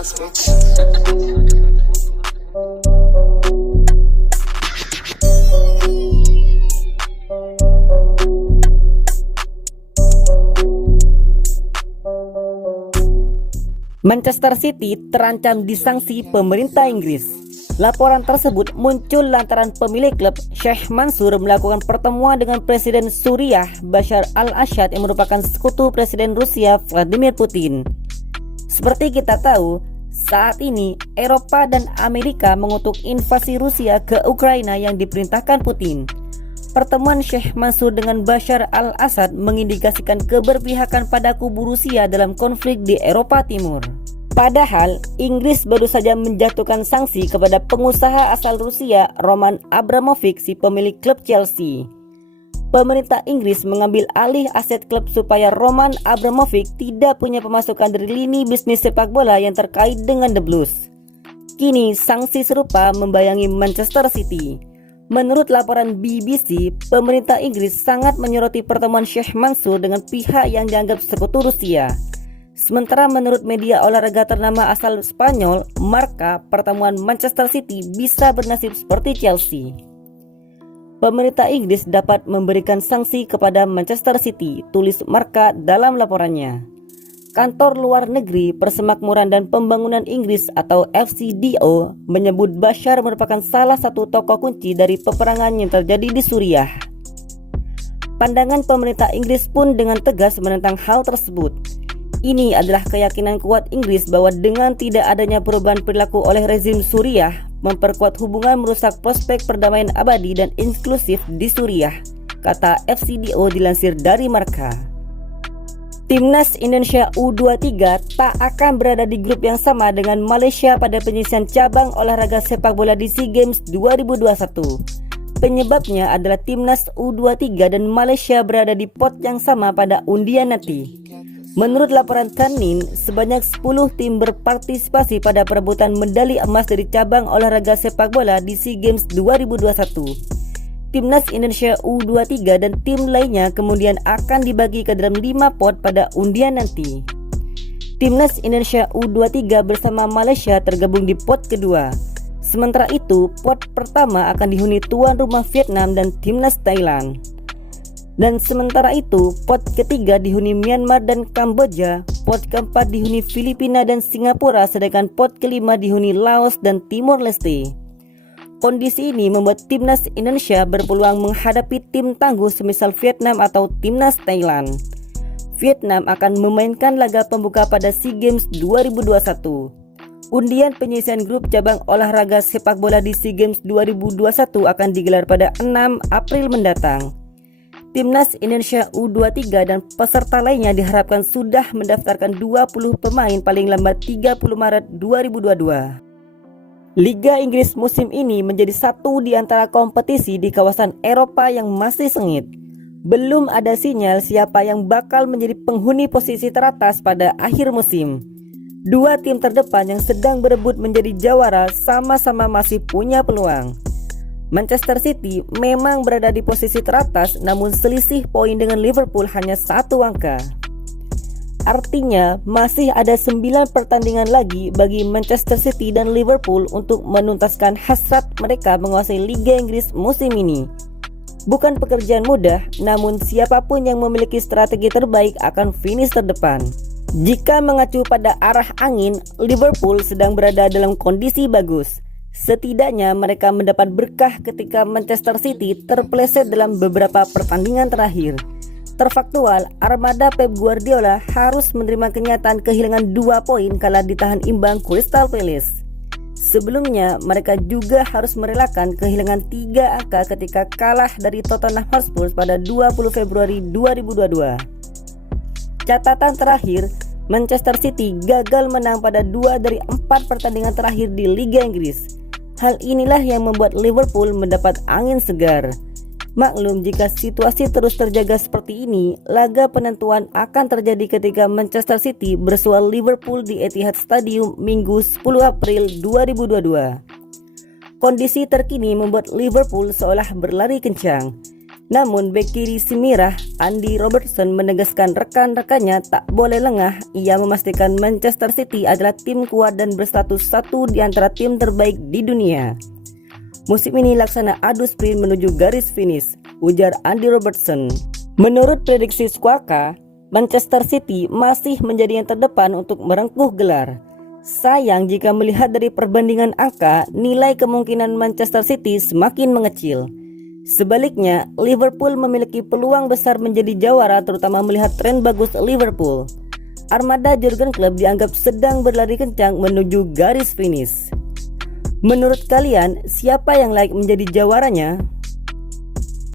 house, bitch. Manchester City terancam disanksi pemerintah Inggris. Laporan tersebut muncul lantaran pemilik klub Sheikh Mansour melakukan pertemuan dengan Presiden Suriah Bashar al-Assad yang merupakan sekutu Presiden Rusia Vladimir Putin. Seperti kita tahu, saat ini Eropa dan Amerika mengutuk invasi Rusia ke Ukraina yang diperintahkan Putin. Pertemuan Sheikh Mansour dengan Bashar al-Assad mengindikasikan keberpihakan pada kubu Rusia dalam konflik di Eropa Timur. Padahal, Inggris baru saja menjatuhkan sanksi kepada pengusaha asal Rusia Roman Abramovich, si pemilik klub Chelsea. Pemerintah Inggris mengambil alih aset klub supaya Roman Abramovich tidak punya pemasukan dari lini bisnis sepak bola yang terkait dengan The Blues. Kini, sanksi serupa membayangi Manchester City. Menurut laporan BBC, pemerintah Inggris sangat menyoroti pertemuan Sheikh Mansour dengan pihak yang dianggap sekutu Rusia. Sementara menurut media olahraga ternama asal Spanyol, Marca, pertemuan Manchester City bisa bernasib seperti Chelsea. Pemerintah Inggris dapat memberikan sanksi kepada Manchester City, tulis Marca dalam laporannya. Kantor Luar Negeri Persemakmuran dan Pembangunan Inggris atau FCDO menyebut Bashar merupakan salah satu tokoh kunci dari peperangan yang terjadi di Suriah. Pandangan pemerintah Inggris pun dengan tegas menentang hal tersebut. Ini adalah keyakinan kuat Inggris bahwa dengan tidak adanya perubahan perilaku oleh rezim Suriah, memperkuat hubungan merusak prospek perdamaian abadi dan inklusif di Suriah, kata FCDO dilansir dari Marca. Timnas Indonesia U23 tak akan berada di grup yang sama dengan Malaysia pada penyisian cabang olahraga sepak bola di SEA Games 2021. Penyebabnya adalah Timnas U23 dan Malaysia berada di pot yang sama pada undian nanti. Menurut laporan Kanin, sebanyak 10 tim berpartisipasi pada perebutan medali emas dari cabang olahraga sepak bola di SEA Games 2021. Timnas Indonesia U23 dan tim lainnya kemudian akan dibagi ke dalam 5 pot pada undian nanti. Timnas Indonesia U23 bersama Malaysia tergabung di pot kedua. Sementara itu, pot pertama akan dihuni tuan rumah Vietnam dan Timnas Thailand. Dan sementara itu, pot ketiga dihuni Myanmar dan Kamboja, pot keempat dihuni Filipina dan Singapura, sedangkan pot kelima dihuni Laos dan Timor Leste. Kondisi ini membuat Timnas Indonesia berpeluang menghadapi tim tangguh semisal Vietnam atau Timnas Thailand. Vietnam akan memainkan laga pembuka pada SEA Games 2021. Undian penyisian grup cabang olahraga sepak bola di SEA Games 2021 akan digelar pada 6 April mendatang. Timnas Indonesia U23 dan peserta lainnya diharapkan sudah mendaftarkan 20 pemain paling lambat 30 Maret 2022. Liga Inggris musim ini menjadi satu di antara kompetisi di kawasan Eropa yang masih sengit. Belum ada sinyal siapa yang bakal menjadi penghuni posisi teratas pada akhir musim. Dua tim terdepan yang sedang berebut menjadi jawara sama-sama masih punya peluang. Manchester City memang berada di posisi teratas, namun selisih poin dengan Liverpool hanya 1 angka. Artinya masih ada 9 pertandingan lagi bagi Manchester City dan Liverpool untuk menuntaskan hasrat mereka menguasai Liga Inggris musim ini. Bukan pekerjaan mudah, namun siapapun yang memiliki strategi terbaik akan finish terdepan. Jika mengacu pada arah angin, Liverpool sedang berada dalam kondisi bagus. Setidaknya mereka mendapat berkah ketika Manchester City terpeleset dalam beberapa pertandingan terakhir. Terfaktual, armada Pep Guardiola harus menerima kenyataan kehilangan 2 poin kala ditahan imbang Crystal Palace. Sebelumnya, mereka juga harus merelakan kehilangan 3 angka ketika kalah dari Tottenham Hotspur pada 20 Februari 2022. Catatan terakhir, Manchester City gagal menang pada 2 dari 4 pertandingan terakhir di Liga Inggris. Hal inilah yang membuat Liverpool mendapat angin segar. Maklum jika situasi terus terjaga seperti ini, laga penentuan akan terjadi ketika Manchester City bersual Liverpool di Etihad Stadium Minggu 10 April 2022. Kondisi terkini membuat Liverpool seolah berlari kencang. Namun bek kiri si Merah, Andy Robertson menegaskan rekan-rekannya tak boleh lengah. Ia memastikan Manchester City adalah tim kuat dan berstatus satu di antara tim terbaik di dunia. Musim ini laksana adu sprint menuju garis finish, ujar Andy Robertson. Menurut prediksi Squawka, Manchester City masih menjadi yang terdepan untuk merengkuh gelar. Sayang jika melihat dari perbandingan angka, nilai kemungkinan Manchester City semakin mengecil. Sebaliknya, Liverpool memiliki peluang besar menjadi jawara terutama melihat tren bagus Liverpool. Armada Jurgen Klopp dianggap sedang berlari kencang menuju garis finish. Menurut kalian, siapa yang layak menjadi jawaranya?